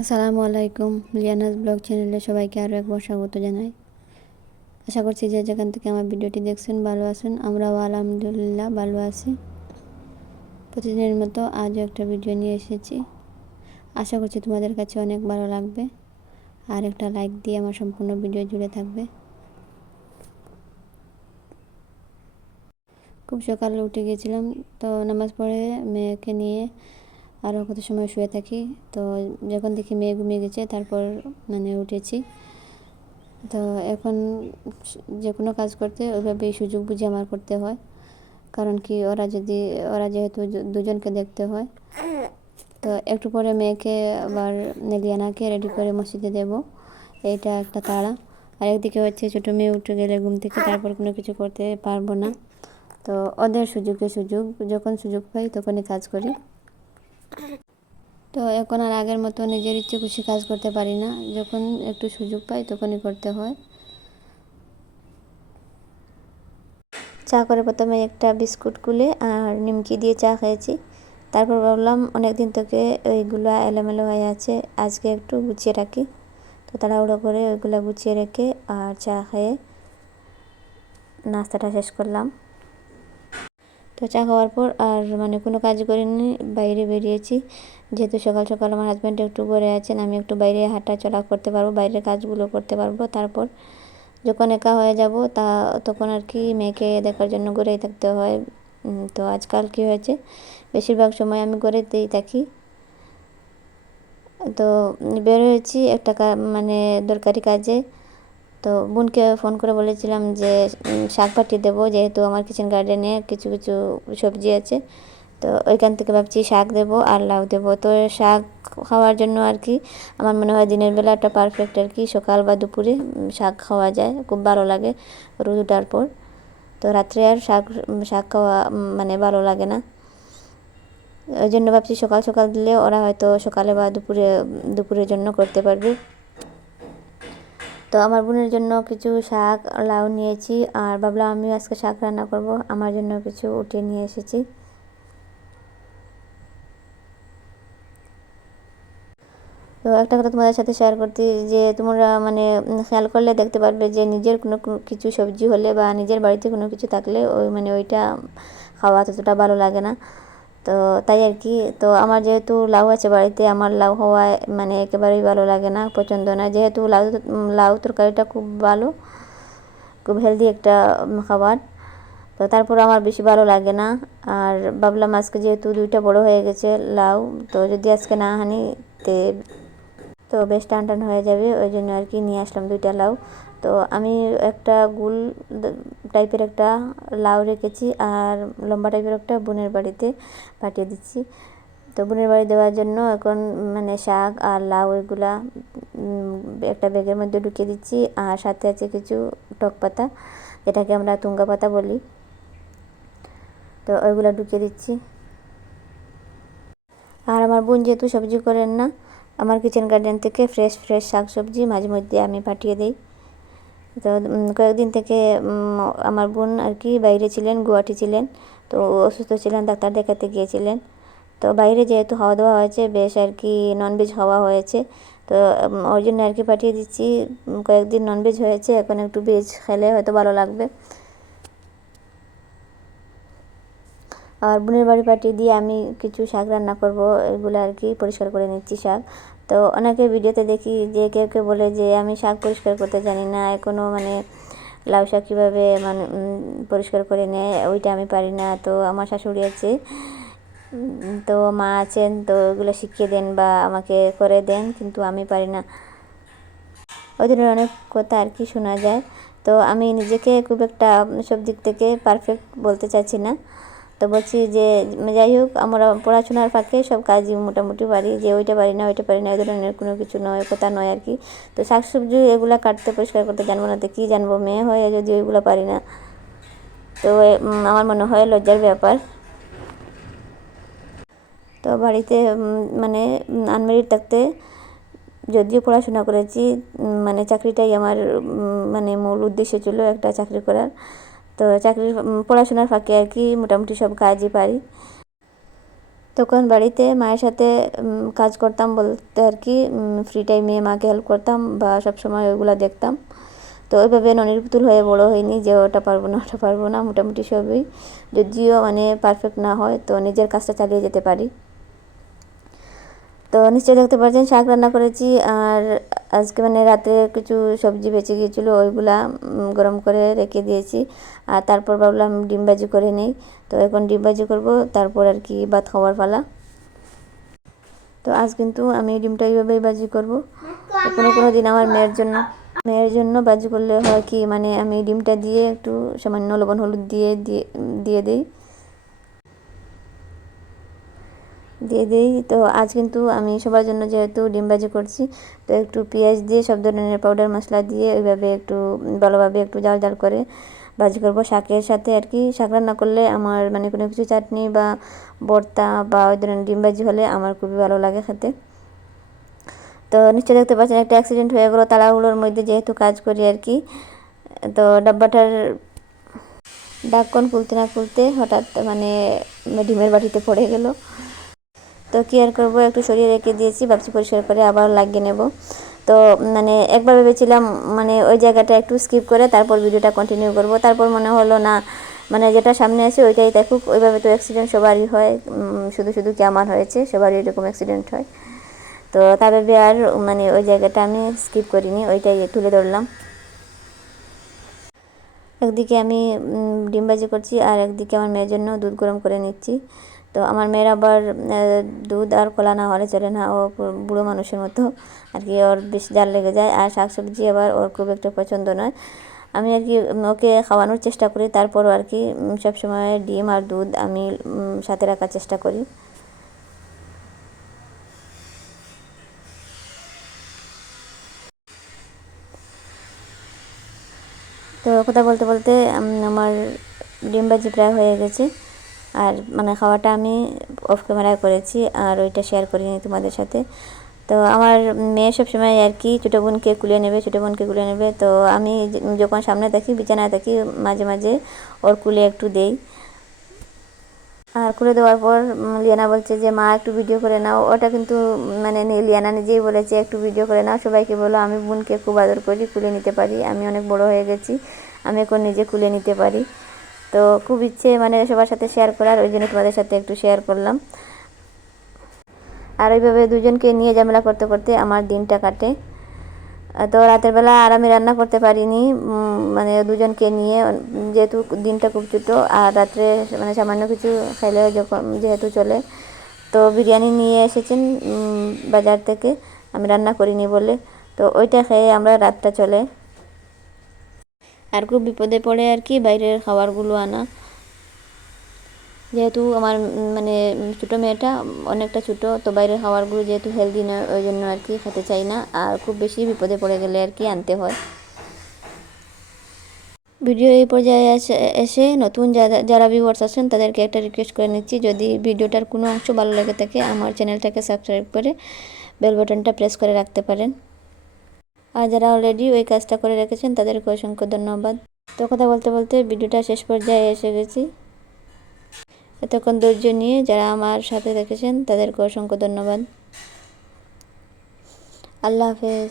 আসসালামু আলাইকুম। লিয়ানাস ব্লগ চ্যানেলে সবাইকে আরও একবার স্বাগত জানাই। আশা করছি যে যেখান থেকে আমার ভিডিওটি দেখছেন ভালো আছেন। আমরাও আলহামদুলিল্লাহ ভালো আছি। প্রতিদিনের মতো আজও একটা ভিডিও নিয়ে এসেছি। আশা করছি তোমাদের কাছে অনেক ভালো লাগবে। আর একটা লাইক দিয়ে আমার সম্পূর্ণ ভিডিও জুড়ে থাকবে। খুব সকালে উঠে গিয়েছিলাম, তো নামাজ পড়ে মেয়েকে নিয়ে আরও কত সময় শুয়ে থাকি। তো যখন দেখি মেয়ে ঘুমিয়ে গেছে তারপর উঠেছি। তো এখন যে কোনো কাজ করতে ওইভাবেই সুযোগ বুঝে আমার করতে হয়, কারণ কি ওরা যেহেতু দুজনকে দেখতে হয়। তো একটু পরে মেয়েকে আবার নেলিয়ানাকে রেডি করে মসজিদে দেব, এইটা একটা তাড়া। আর একদিকে হচ্ছে ছোটো মেয়ে উঠে গেলে ঘুম থেকে তারপর কোনো কিছু করতে পারবো না। তো ওদের সুযোগ যখন সুযোগ পাই তখনই কাজ করি। তো এখন আর আগের মতো নিজের ইচ্ছে খুশি কাজ করতে পারি না, যখন একটু সুযোগ পাই তখনই করতে হয়। চা করে প্রথমে একটা বিস্কুট গুলে আর নিমকি দিয়ে চা খেয়েছি। তারপর ভাবলাম অনেক দিন থেকে ওইগুলো এলোমেলো হয়ে আছে, আজকে একটু গুছিয়ে রাখি। তো তাড়াহুড়ো করে ওইগুলো গুছিয়ে রেখে আর চা খেয়ে নাস্তাটা শেষ করলাম। তো চা খাওয়ার পর আর কোনো কাজ করিনি, বাইরে বেরিয়েছি। যেহেতু সকাল সকাল আমার হাজব্যান্ড একটু ঘরে আছেন, আমি একটু বাইরে হাঁটা চলা করতে পারবো, বাইরের কাজগুলো করতে পারবো। তারপর যখন একা হয়ে যাব তখন আর কি মেয়েকে দেখার জন্য ঘরেই থাকতে হয়। তো আজকাল কি হয়েছে, বেশিরভাগ সময় আমি ঘরেতেই থাকি। তো বের হয়েছি একটা দরকারি কাজে। তো বোনকে ফোন করে বলেছিলাম যে শাক পাঠিয়ে দেবো, যেহেতু আমার কিচেন গার্ডেনে কিছু কিছু সবজি আছে। তো ওইখান থেকে ভাবছি শাক দেবো আর লাউ দেবো। তো শাক খাওয়ার জন্য আর কি আমার মনে হয় দিনের বেলাটা পারফেক্ট আর কি, সকাল বা দুপুরে শাক খাওয়া যায়, খুব ভালো লাগে রোদ ওঠার পর। তো রাত্রে আর শাক খাওয়া ভালো লাগে না। ওই জন্য ভাবছি সকাল সকাল দিলে ওরা হয়তো সকালে বা দুপুরের জন্য করতে পারবে। তো আমার বোনের জন্য কিছু শাক লাউ নিয়েছি, আর ভাবলাম আমিও আজকে শাক রান্না করব, আমার জন্য কিছু উঠিয়ে নিয়ে এসেছি। তো একটা কথা তোমাদের সাথে শেয়ার করতে, যে তোমরা খেয়াল করলে দেখতে পারবে যে নিজের কোনো কিছু সবজি হলে বা নিজের বাড়িতে কোনো কিছু থাকলে ওইটা খাওয়া ততটা ভালো লাগে না। তো তাই আর কি। তো আমার যেহেতু লাউ আছে বাড়িতে, আমার লাউ খাওয়া একেবারেই ভালো লাগে না, পছন্দ না। যেহেতু লাউ তরকারিটা খুব ভালো, খুব হেলদি একটা খাবার। তো তারপর আমার বেশি ভালো লাগে না। আর ভাবলাম আজকে যেহেতু দুইটা বড় হয়ে গেছে লাউ, তো যদি আজকে না আনি তো বেশ টান টান হয়ে যাবে, ওই জন্য আর কি নিয়ে আসলাম দুইটা লাউ। তো আমি একটা গোল টাইপের একটা লাউ রেখেছি, আর লম্বা টাইপের একটা বোনের বাড়িতে পাঠিয়ে দিচ্ছি। তো বোনের বাড়ি দেওয়ার জন্য এখন শাক আর লাউ এগুলা একটা ব্যাগের মধ্যে ঢুকিয়ে দিচ্ছি, আর সাথে আছে কিছু টক পাতা, যেটাকে আমরা তুঙ্গা পাতা বলি। তো ওইগুলো ঢুকিয়ে দিচ্ছি। আর আমার বোন যেহেতু সবজি করেন না, আমার কিচেন গার্ডেন থেকে ফ্রেশ ফ্রেশ শাক সবজি মাঝে মধ্যে আমি পাঠিয়ে দিই। তো কয়েকদিন থেকে আমার বোন আর কি বাইরে ছিলেন, গুয়াহাটি ছিলেন। তো অসুস্থ ছিলেন, ডাক্তার দেখাতে গিয়েছিলেন। তো বাইরে যেহেতু খাওয়া দাওয়া হয়েছে, বেশ আর কি ননভেজ খাওয়া হয়েছে। তো ওই জন্য আর কি পাঠিয়ে দিচ্ছি। কয়েকদিন ননভেজ হয়েছে, এখন একটু ভেজ খেলে হয়তো ভালো লাগবে। আর বোনের বাড়ি পাঠিয়ে দিয়ে আমি কিছু শাক রান্না করব, এগুলো আর কি পরিষ্কার করে নিচ্ছি শাক। তো অনেকে ভিডিওতে দেখি যে কেউ কেউ বলে যে আমি শাক পরিষ্কার করতে জানি না এখনও, লাউ শাক কীভাবে পরিষ্কার করে নেয় ওইটা আমি পারি না। তো আমার শাশুড়ি আছে, তো মা আছেন, তো ওগুলো শিখিয়ে দেন বা আমাকে করে দেন, কিন্তু আমি পারি না। ওদের অনেক কথা আর কি শোনা যায়। তো আমি নিজেকে খুব একটা সব দিক থেকে পারফেক্ট বলতে চাচ্ছি না। তো বলছি যে যাই হোক, আমরা পড়াশোনার ফাঁকে সব কাজই মোটামুটি পারি, যে ওইটা পারি না ওইটা পারি না এই ধরনের কোনো কিছু নয়, কথা নয় আর কি। তো শাকসবজি এগুলো কাটতে পরিষ্কার করতে জানবো না তো কী জানবো, মেয়ে হয়ে যদি ওইগুলো পারি না, তো আমার মনে হয় লজ্জার ব্যাপার। তো বাড়িতে আনমেরিড থাকতে যদিও পড়াশোনা করেছি, চাকরিটাই আমার মূল উদ্দেশ্য ছিল একটা চাকরি করার। তো পড়াশোনার ফাঁকে আর কি মোটামুটি সব কাজই পারি। তখন বাড়িতে মায়ের সাথে কাজ করতাম বলতে আর কি, ফ্রি টাইমে মাকে হেল্প করতাম বা সবসময় ওইগুলো দেখতাম। তো ওইভাবে ননির পুতুল হয়ে বড় হয়নি যে ওটা পারবো না ওটা পারবো না, মোটামুটি সবই, যদিও মানে পারফেক্ট না হয় তো নিজের কাজটা চালিয়ে যেতে পারি। তো নিশ্চয়ই দেখতে পাচ্ছেন শাক রান্না করেছি, আর আজকে মানে রাতে কিছু সবজি বেঁচে গিয়েছিলো, ওইগুলা গরম করে রেখে দিয়েছি। আর তারপর ভাবলাম ডিম ভাজি করে নেই, তো এখন ডিম ভাজি করবো, তারপর আর কি ভাত খাওয়ার পালা। তো আজ কিন্তু আমি ডিমটা এইভাবেই ভাজি করবো। কোনো কোনো দিন আমার মেয়ের জন্য ভাজি করলে হয় কি, মানে আমি ডিমটা দিয়ে একটু সামান্য লবণ হলুদ দিয়ে দিই। তো আজ কিন্তু আমি সবার জন্য যেহেতু ডিম ভাজি করছি, তো একটু পেঁয়াজ দিয়ে সব ধরনের পাউডার মশলা দিয়ে ওইভাবে একটু ভালোভাবে একটু জাল জাল করে ভাজি করব শাকের সাথে আর কি। শাক রান্না করলে আমার মানে কোনো কিছু চাটনি বা ভর্তা বা ওই ধরনের ডিম ভাজি হলে আমার খুবই ভালো লাগে খেতে। তো নিশ্চয়ই দেখতে পাচ্ছেন একটা অ্যাক্সিডেন্ট হয়ে গেলো তালাগুলোর মধ্যে যেহেতু কাজ করি আর কি। তো ডাব্বাটার ঢাকন খুলতে না খুলতে হঠাৎ মানে ডিমের বাটিতে পড়ে গেল। তো কী আর করবো, একটু সরিয়ে রেখে দিয়েছি, ভাবছি পরিষ্কার করে আবার লাগিয়ে নেব। তো মানে একবার ভেবেছিলাম মানে ওই জায়গাটা একটু স্কিপ করে তারপর ভিডিওটা কন্টিনিউ করব, তারপর মনে হলো না, মানে যেটা সামনে আছে ওইটাই দেখুক। ওইভাবে তো অ্যাক্সিডেন্ট সবারই হয়, শুধু শুধু কি আমার হয়েছে, সবারই এরকম অ্যাক্সিডেন্ট হয়। তো তা ভেবে আর মানে ওই জায়গাটা আমি স্কিপ করিনি, ওইটাই তুলে ধরলাম। একদিকে আমি ডিম ভাজি করছি আর একদিকে আমার মেয়ের জন্য দুধ গরম করে নিচ্ছি। তো আমার মেয়ের আবার দুধ আর কলা না হলে চলে না, ও বুড়ো মানুষের মতো আর কি, ওর বেশ জাল লেগে যায়। আর শাকসবজি আবার ওর খুব একটা পছন্দ নয়। আমি আর কি ওকে খাওয়ানোর চেষ্টা করি, তারপরও আর কি সবসময় ডিম আর দুধ আমি সাথে রাখার চেষ্টা করি। তো কথা বলতে বলতে আমার ডিম ভাজি প্রায় হয়ে গেছে, আর মানে খাওয়াটা আমি অফ ক্যামেরায় করেছি আর ওইটা শেয়ার করিনি তোমাদের সাথে। তো আমার মেয়ে সবসময় আর কি ছোটো বোনকে কুলে নেবে, তো আমি যখন সামনে থাকি বিছানায় থাকি মাঝে মাঝে ওর কুলে একটু দেই। আর কুলে দেওয়ার পর লিয়ানা বলছে যে মা একটু ভিডিও করে নাও, ওটা কিন্তু মানে লিয়ানা নিজেই বলেছে একটু ভিডিও করে নাও, সবাইকে বলো আমি বোনকে খুব আদর করি, কুলে নিতে পারি, আমি অনেক বড় হয়ে গেছি, আমি এখন নিজে কুলে নিতে পারি। তো খুব ইচ্ছে মানে সবার সাথে শেয়ার করার, ওই জন্য তোমাদের সাথে একটু শেয়ার করলাম। আর ওইভাবে দুজনকে নিয়ে ঝামেলা করতে করতে আমার দিনটা কাটে। তো রাতের বেলা আর আমি রান্না করতে পারিনি, মানে দুজনকে নিয়ে, যেহেতু দিনটা খুব ছোটো আর রাত্রে মানে সামান্য কিছু খাইলেও যখন যেহেতু চলে। তো বিরিয়ানি নিয়ে এসেছেন বাজার থেকে, আমি রান্না করিনি বলে, তো ওইটা খেয়ে আমরা রাতটা চলে। আর খুব বিপদে পড়ে আর কি বাইরের খাবারগুলো আনা, যেহেতু আমার মানে ছোটো মেয়েটা অনেকটা ছোটো, তো বাইরের খাবারগুলো যেহেতু হেলদি নয় ওই জন্য আর কি খেতে চাই না, আর খুব বেশি বিপদে পড়ে গেলে আর কি আনতে হয়। ভিডিও এই পর্যায়ে এসে নতুন যারা ভিউয়ার্স আছেন তাদেরকে একটা রিকোয়েস্ট করে নিচ্ছি, যদি ভিডিওটার কোনো অংশ ভালো লেগে থাকে আমার চ্যানেলটাকে সাবস্ক্রাইব করে বেল বাটনটা প্রেস করে রাখতে পারেন। আর যারা অলরেডি ওই কাজটা করে রেখেছেন তাদেরকে অসংখ্য ধন্যবাদ। তো কথা বলতে বলতে ভিডিওটা শেষ পর্যায়ে এসে গেছি। এতক্ষণ ধৈর্য নিয়ে যারা আমার সাথে দেখেছেন তাদেরকে অসংখ্য ধন্যবাদ। আল্লাহ হাফেজ।